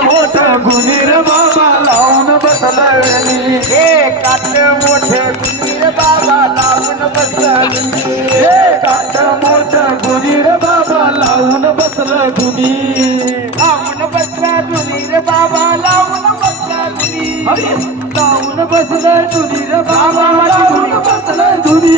मोठ गुणीर बाबा लावून बसलनी हे काट मोठ गुणीर बाबा लावून बसलनी हे काट मोठ गुणीर बाबा लावून बसल गुणी लावून बसला गुणीर बाबा लावून बसला गुणी लावून बसल गुणीर बाबा लावून बसल गुणी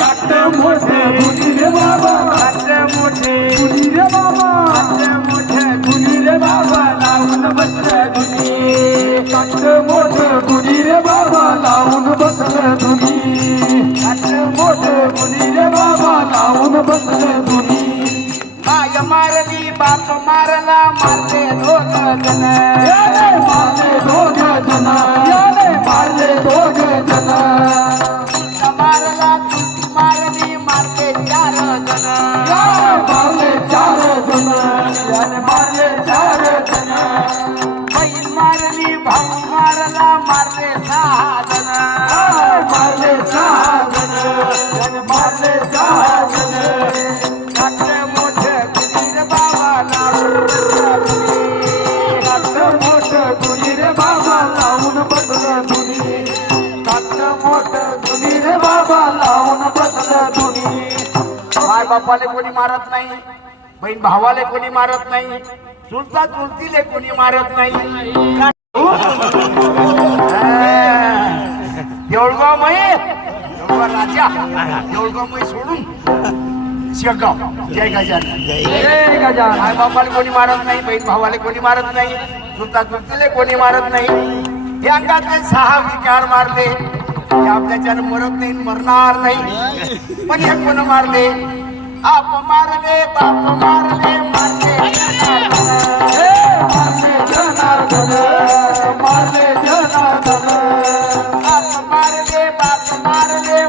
काट मोठे गुणीर बाबा काट मोठे गुणीर बाबा काट मोठे गुणीर बाबा लावून बसल गुणी काट मोठे गुणीर बाबा लावून बसल गुणी काट मोठे गुणीर बाबा लावून बसल गुणी माय मारली बाप मारला मारले दोन जण याने मारले दोघ जण याने मारले दोघ जण मारला तुझी मारली मारले चार जण याने मारले चार जण याने मारले चार जण बहीण मारली भाऊ मारला मारले सहा जण मारले सहा जण याने मारले सहा जण काट मोठे गुणीर बाबा लावून काट मोठ गुणीर बाबा लावून बसलं गुणी काट मोठ गुणीर बाबा लावून बसलं गुणी माय बापाले कोणी मारत नाही बहीण भावाले कोणी मारत नाही चुलता चुलतीले कोणी मारत नाही देऊळगाव मै देऊळगाव राजा देऊळगाव मै सोडून शेगाव जय गजानन जय गजानन माय बापाले कोणी मारत नाही बहीण भावाले कोणी मारत नाही चुलता चुलतीले कोणी मारत नाही हे अंगातले सहा विकार मारले हे आपल्याच्यानं मरत नाही मरणार नाही पण हे कोण मारले आप मारले बाप मारले मारले मारले जनार्दन मारले जनार्दन आप मारले बाप मारले